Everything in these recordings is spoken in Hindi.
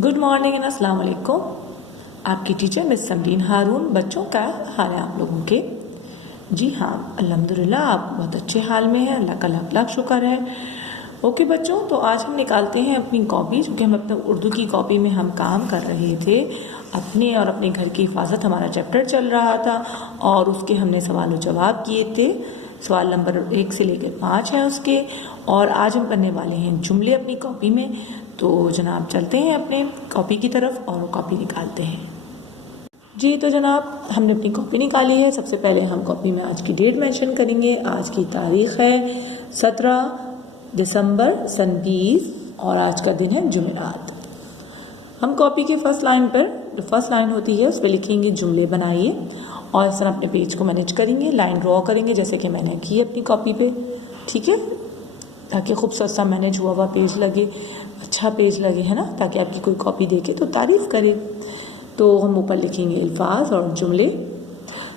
गुड मॉर्निंग एंड अस्सलाम वालेकुम। आपकी टीचर मिस समरीन हारून। बच्चों क्या हाल है आप लोगों के? जी हाँ, अल्हम्दुलिल्लाह आप बहुत अच्छे हाल में हैं, अल्लाह का लाख लाख शुक्र है। ओके बच्चों, तो आज हम निकालते हैं अपनी कॉपी, क्योंकि हम अपने उर्दू की कॉपी में हम काम कर रहे थे। अपने और अपने घर की हिफाजत हमारा चैप्टर चल रहा था और उसके हमने सवाल जवाब किए थे। सवाल नंबर 1 से लेकर 5 है उसके, और आज हम करने वाले हैं जुमले अपनी कॉपी में। तो जनाब चलते हैं अपने कॉपी की तरफ और वो कॉपी निकालते हैं। जी तो जनाब हमने अपनी कॉपी निकाली है। सबसे पहले हम कॉपी में आज की डेट मेंशन करेंगे। आज की तारीख है 17 दिसंबर सन 20 और आज का दिन है जुमेरात। हम कॉपी के फर्स्ट लाइन पर, जो फर्स्ट लाइन होती है उस पर लिखेंगे जुमले बनाइए, और इस तरह अपने पेज को मैनेज करेंगे, लाइन ड्रॉ करेंगे जैसे कि मैंने की अपनी कॉपी पे, ठीक है, ताकि खूबसूरत सा मैनेज हुआ पेज लगे, अच्छा पेज लगे, है ना, ताकि आपकी कोई कॉपी देखे तो तारीफ करे। तो हम ऊपर लिखेंगे अल्फाज और जुमले।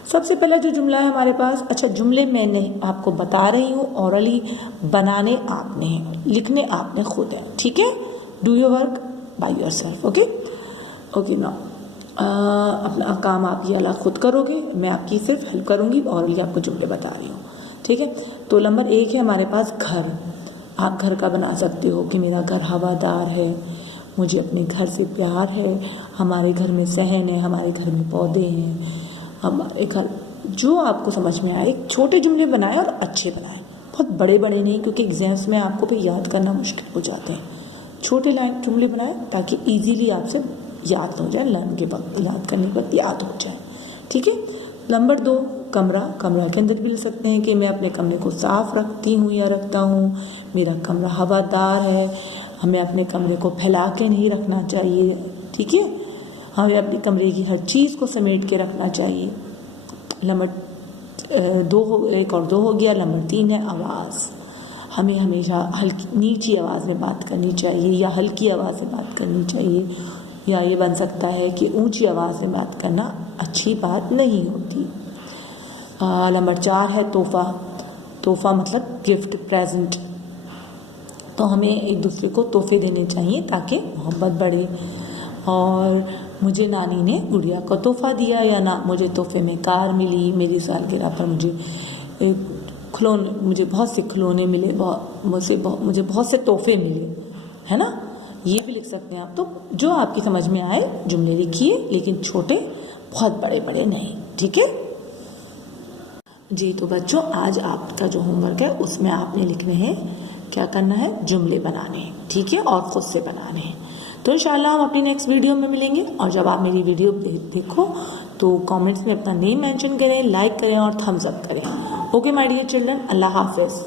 सबसे पहला जो जुमला है हमारे पास, अच्छा जुमले मैंने आपको बता रही हूँ, औरली बनाने आपने हैं, लिखने आपने खुद है, ठीक है। Do your work by yourself, okay okay. ना अपना काम आप ये अलग खुद करोगे, मैं आपकी सिर्फ हेल्प करूँगी और ये आपको जुमले बता रही हूँ, ठीक है। तो नंबर 1 है हमारे पास घर। आप घर का बना सकते हो कि मेरा घर हवादार है, मुझे अपने घर से प्यार है, हमारे घर में सहन है, हमारे घर में पौधे हैं, हमारे घर, जो आपको समझ में आए। छोटे जुमले बनाए और अच्छे बनाए, बहुत बड़े बड़े नहीं, क्योंकि एग्जाम्स में आपको भी याद करना मुश्किल हो जाते हैं। छोटे लाइन जुमले बनाए ताकि इजीली आपसे याद हो जाए, लर्न के वक्त, याद करने के वक्त याद हो जाए, ठीक है। नंबर 2 कमरा। कमरा के अंदर भी लिख सकते हैं कि मैं अपने कमरे को साफ रखती हूँ या रखता हूँ, मेरा कमरा हवादार है, हमें अपने कमरे को फैला के नहीं रखना चाहिए, ठीक है, हमें अपने कमरे की हर चीज़ को समेट के रखना चाहिए। नंबर 2 1 और 2 हो गया। नंबर 3 है आवाज़। हमें हमेशा हल्की नीची आवाज़ में बात करनी चाहिए या हल्की आवाज़ में बात करनी चाहिए, या ये बन सकता है कि ऊंची आवाज़ में बात करना अच्छी बात नहीं होती। नंबर 4 है तोहफ़ा। तोहफ़ा मतलब गिफ्ट, प्रेजेंट। तो हमें एक दूसरे को तोहफे देने चाहिए ताकि मोहब्बत बढ़े। और मुझे नानी ने गुड़िया को तोहफ़ा दिया, या ना मुझे तोहफे में कार मिली, मेरी सालगिरह पर मुझे बहुत से खिलौने मिले, मुझे बहुत से तोहफे मिले, है ना, ये भी लिख सकते हैं आप। तो जो आपकी समझ में आए जुमले लिखिए, लेकिन छोटे, बहुत बड़े बड़े नहीं, ठीक है जी। तो बच्चों आज आपका जो होमवर्क है उसमें आपने लिखने हैं, क्या करना है, जुमले बनाने हैं, ठीक है, और खुद से बनाने हैं। तो इंशाल्लाह हम अपनी नेक्स्ट वीडियो में मिलेंगे, और जब आप मेरी वीडियो देखो तो कमेंट्स में अपना नेम मेंशन करें, लाइक करें और थम्स अप करें। ओके माय डियर चिल्ड्रन, अल्लाह हाफिज़।